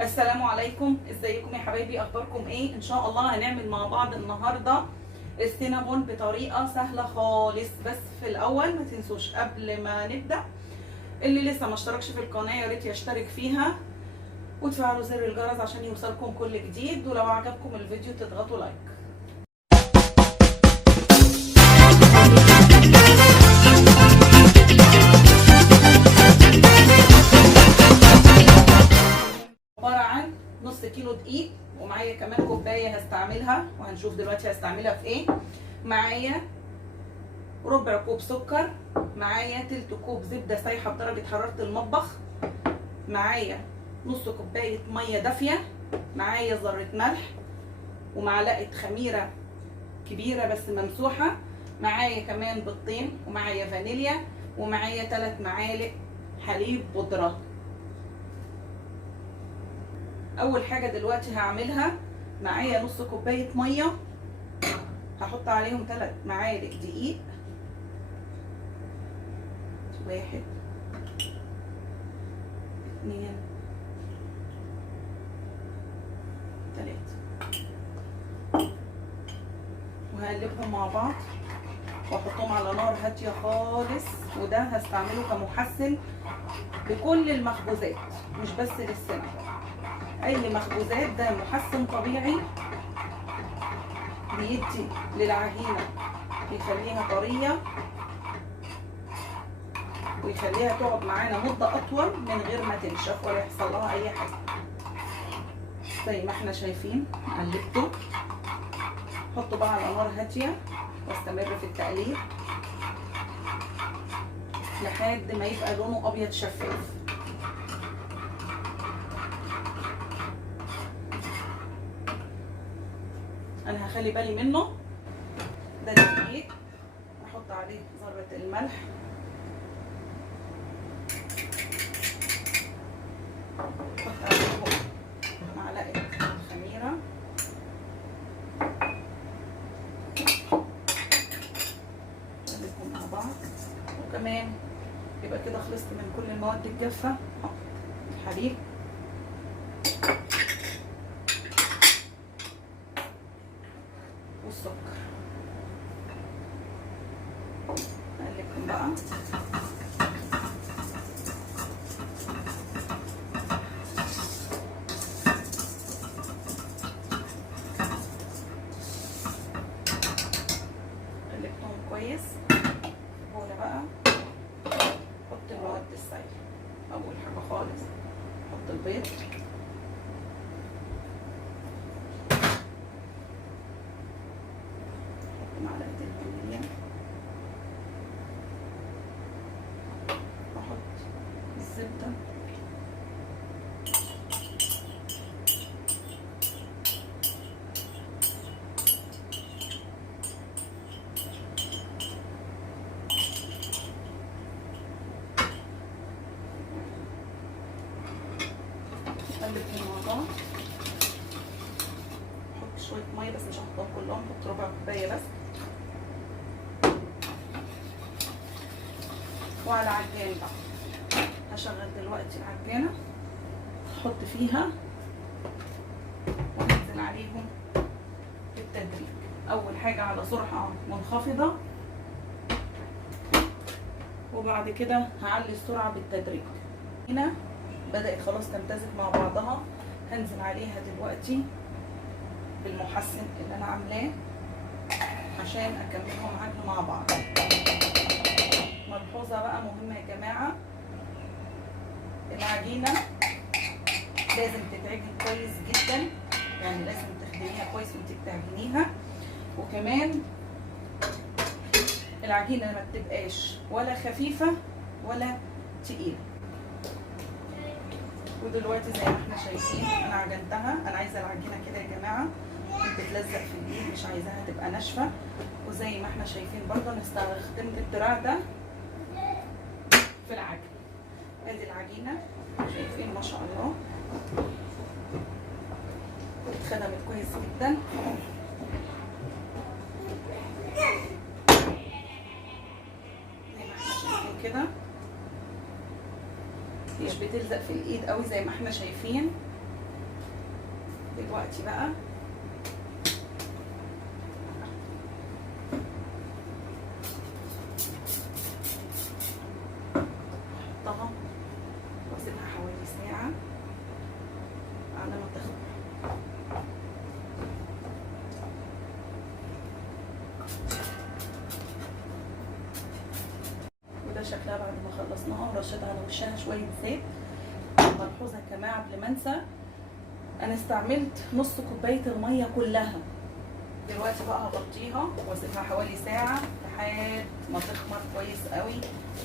السلام عليكم، ازيكم يا حبايبي؟ اخباركم ايه؟ ان شاء الله هنعمل مع بعض النهارده السينابون بطريقه سهله خالص. بس في الاول ما تنسوش قبل ما نبدا، اللي لسه ما اشتركش في القناه يا ريت يشترك فيها وتفعلوا زر الجرس عشان يوصلكم كل جديد، ولو عجبكم الفيديو تضغطوا لايك. عباره عن نص كيلو دقيق، ومعايا كمان كوبايه هستعملها وهنشوف دلوقتي هستعملها في ايه. معايا ربع كوب سكر، معايا تلت كوب زبده سايحه بدرجه حراره المطبخ، معايا نص كوبايه ميه دافيه، معايا ذره ملح ومعلقه خميره كبيره بس ممسوحه، معايا كمان بيضتين، ومعايا فانيليا، ومعايا 3 معالق حليب بودره. اول حاجه دلوقتي هعملها، معايا نص كوبايه ميه، هحط عليهم 3 معالق دقيق، 1 2 3، وهقلبهم مع بعض واحطهم على نار هاديه خالص. وده هستعمله كمحسن لكل المخبوزات مش بس للسينابون، اي مخبوزات ده محسن طبيعي بيدي للعجينه، بيخليها طريه ويخليها تقعد معانا مده اطول من غير ما تنشف ولا يحصل لها اي حاجه. زي ما احنا شايفين قلبته، حطه بقى على نار هاديه واستمر في التقليب لحد ما يبقى لونه ابيض شفاف. انا هخلي بالي منه. ده الدقيق، احط عليه ذره الملح، احط عليه معلقه خميره، نقلبهم مع بعض. وكمان يبقى كده خلصت من كل المواد الجافه. الحليب والسكر، نقلبهم بقى. قلبتهم كويس. هنا بقى حط المواد السائله. اول حاجه خالص حط البيض، معلقه الفانيليا، واحط الزبده، قلبهم مع بعض. احط شويه ميه بس مش هحطهم كلهم، احط ربع كوبايه بس. وعلى عجان بقى هشغل دلوقتي العجانه، احط فيها وانزل عليهم بالتدريج. اول حاجه على سرعه منخفضه، وبعد كده هعلي السرعه بالتدريج. هنا بدات خلاص تمتزج مع بعضها، هنزل عليها دلوقتي بالمحسن اللي انا عاملاه عشان اكملهم عجن مع بعض. ملحوظه بقى مهمه يا جماعه، العجينه لازم تتعجن كويس جدا، يعني لازم تخدميها كويس وانت بتعجنيها. وكمان العجينه ما بتبقاش ولا خفيفه ولا تقيله. ودلوقتي زي ما احنا شايفين انا عجنتها. انا عايزه العجينه كده يا جماعه بتلزق في الايد، مش عايزاها تبقى ناشفه. وزي ما احنا شايفين برضه انا استخدمت الدراع ده في العجن. ادي العجينه شايفين ما شاء الله اتخدمت كويس جدا. زي ما احنا شايفين كده مش بتلزق في الايد قوي زي ما احنا شايفين. دلوقتي بقى احطها واسيبها حوالي ساعة على ما تخمر. وده شكلها بعد ما خلصناها ورشيت على وشها شوية زيت. ملحوظة يا جماعة قبل ما انسى، انا استعملت نص كوباية المية كلها. دلوقتي بقى هغطيها واسيبها حوالي ساعة لحد ما تخمر كويس قوي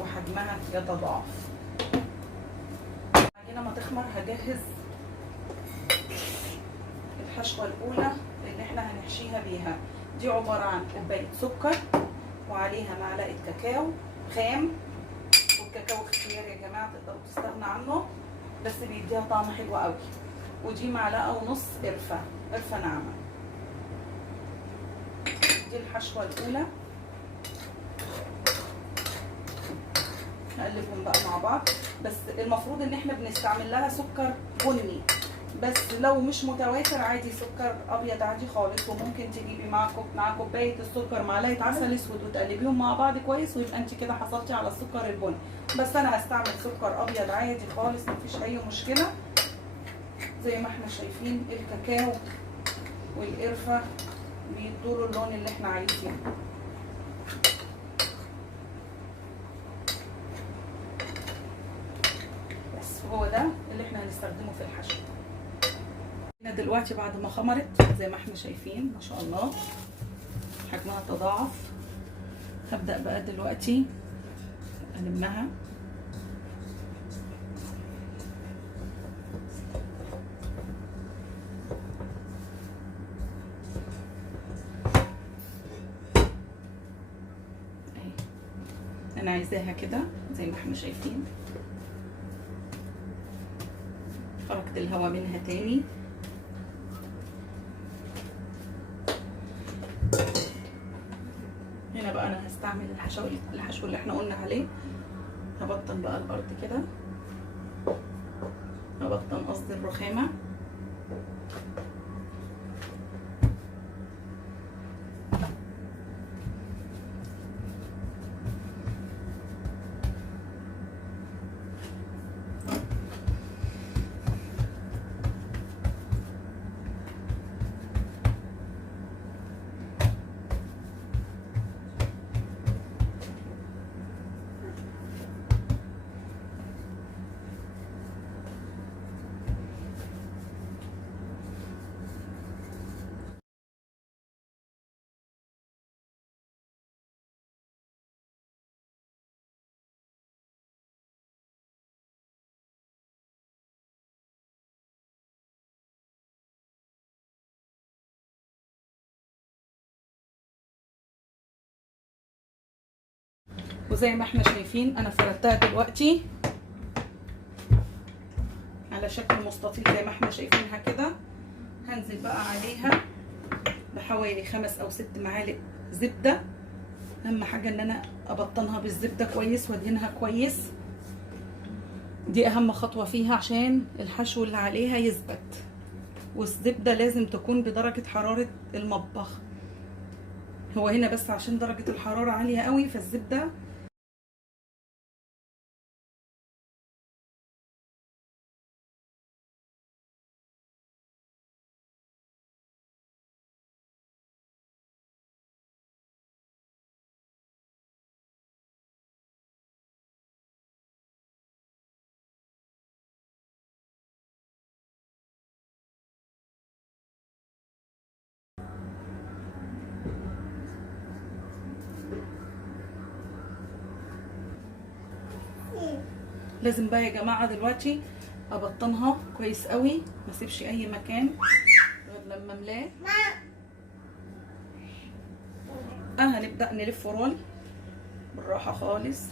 وحجمها يتضاعف. بعدين ما تخمر هجهز الحشوة الأولى اللي احنا هنحشيها بيها. دي عبارة عن كوباية سكر وعليها معلقة كاكاو خام، والكاكاو اختياري يا جماعة، تقدروا تستغنوا عنه بس بيديها طعم حلو قوي. ودي معلقة ونص قرفة ناعمة. دي الحشوة الأولى. نقلبهم بقى مع بعض. بس المفروض ان احنا بنستعمل لها سكر بني، بس لو مش متواتر عادي سكر ابيض عادي خالص. وممكن تجيبي مع كوبايه السكر معلقه عسل اسود وتقلبيهم مع بعض كويس، ويبقى انت كده حصلتي على السكر البني. بس انا هستعمل سكر ابيض عادي خالص، مفيش اي مشكله. زي ما احنا شايفين الكاكاو والقرفه بيدوا اللون اللي احنا عايزينه. بس هو ده اللي احنا هنستخدمه في الحشو. دلوقتي بعد ما خمرت زي ما احنا شايفين ما شاء الله حجمها تضاعف، هبدأ بقى دلوقتي ألمها. انا عايزاها كده زي ما احنا شايفين. خرجت الهواء منها تاني. هنا بقى انا هستعمل الحشو اللي احنا قلنا عليه. هبطن بقى الارض كده، هبطن قصدي الرخامه. وزي ما احنا شايفين انا فردتها دلوقتي على شكل مستطيل زي ما احنا شايفينها كده. هنزل بقى عليها بحوالي 5 أو 6 معالق زبده. اهم حاجه ان انا ابطنها بالزبده كويس وادهنها كويس. دي اهم خطوه فيها عشان الحشو اللي عليها يثبت. والزبده لازم تكون بدرجه حراره المطبخ. هو هنا بس عشان درجه الحراره عاليه قوي فالزبده لازم بقى يا جماعه دلوقتي ابطنها كويس قوي، ما اسيبش اي مكان غير لما املاه. هنبدا نلف رول بالراحه خالص.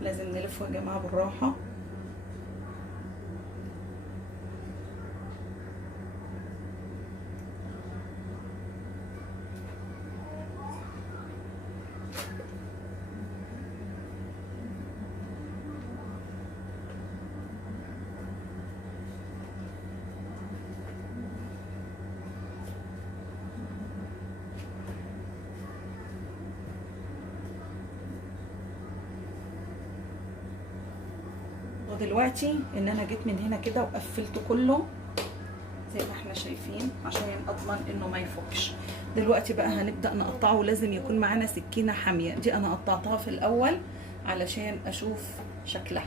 لازم نلفه يا جماعه بالراحه. دلوقتي ان انا جيت من هنا كده وقفلته كله زي ما احنا شايفين عشان اضمن انه ما يفكش. دلوقتي بقى هنبدا نقطعه، ولازم يكون معانا سكينه حاميه. دي انا قطعتها في الاول علشان اشوف شكلها،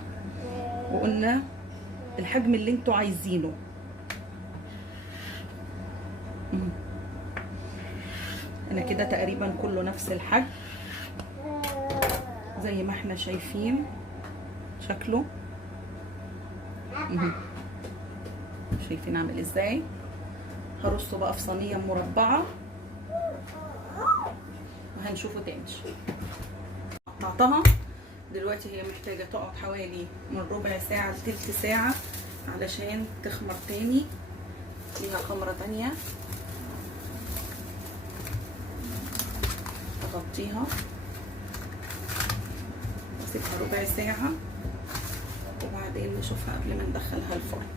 وقلنا الحجم اللي انتوا عايزينه. انا كده تقريبا كله نفس الحجم زي ما احنا شايفين شكله. شايفين عامل ازاي؟ هرصه بقى في صينيه مربعه وهنشوفه تاني. قطعتها دلوقتي، هي محتاجه تقعد حوالي من ربع ساعه لتلت ساعه علشان تخمر تاني. ليها خمره تانيه اغطيها واسيبها ربع ساعه، وبعدين نشوفها قبل ما ندخلها الفرن.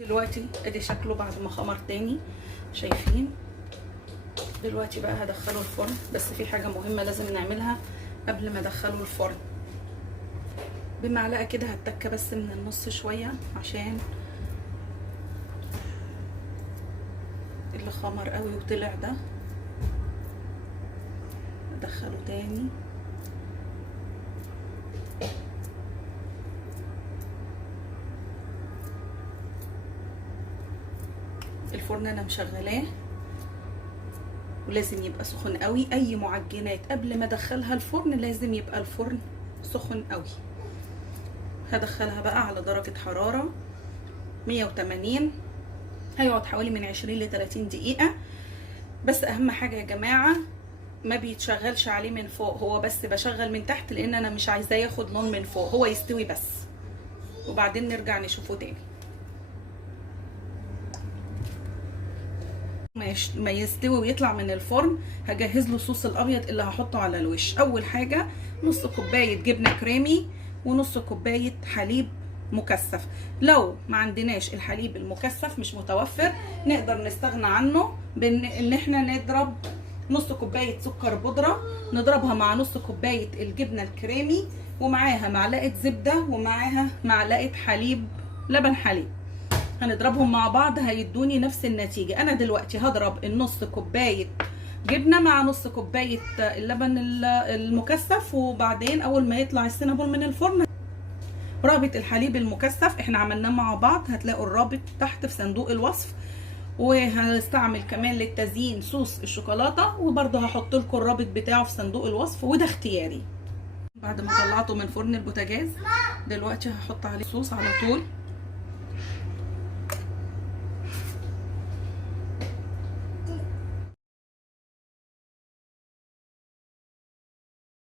دلوقتي ادي شكله بعد ما خمر تاني، شايفين؟ دلوقتي بقى هدخله الفرن، بس في حاجه مهمه لازم نعملها قبل ما ادخله الفرن. بمعلقه كده هتكه بس من النص شويه عشان اللي خمر قوي وطلع ده. ادخله تاني. الفرن انا مشغلاه ولازم يبقى سخن قوي. اي معجنات قبل ما ادخلها الفرن لازم يبقى الفرن سخن قوي. هدخلها بقى على درجة حرارة 180، هيقعد حوالي من 20 ل 30 دقيقة. بس اهم حاجة يا جماعة ما بيتشغلش عليه من فوق، هو بس بشغل من تحت لان انا مش عايزاه ياخد لون من فوق، هو يستوي بس وبعدين نرجع نشوفه تاني. ما يستوي ويطلع من الفرن هجهز له الصوص الابيض اللي هحطه على الوش. اول حاجه نص كوبايه جبنه كريمي ونص كوبايه حليب مكثف. لو ما عندناش الحليب المكثف مش متوفر نقدر نستغنى عنه بان احنا نضرب نص كوبايه سكر بودره، نضربها مع نص كوبايه الجبنه الكريمي ومعاها معلقه زبده ومعاها معلقه حليب لبن حليب، هنضربهم مع بعض هيدوني نفس النتيجة. انا دلوقتي هضرب النص كوباية جبنة مع نص كوباية اللبن المكثف، وبعدين اول ما يطلع السينابون من الفرن رابط الحليب المكثف احنا عملناه مع بعض، هتلاقوا الرابط تحت في صندوق الوصف. وهنستعمل كمان للتزيين صوص الشوكولاتة، وبرضه هحط لكم الرابط بتاعه في صندوق الوصف وده اختياري. بعد ما طلعته من فرن البوتاجاز دلوقتي هحط عليه صوص على طول.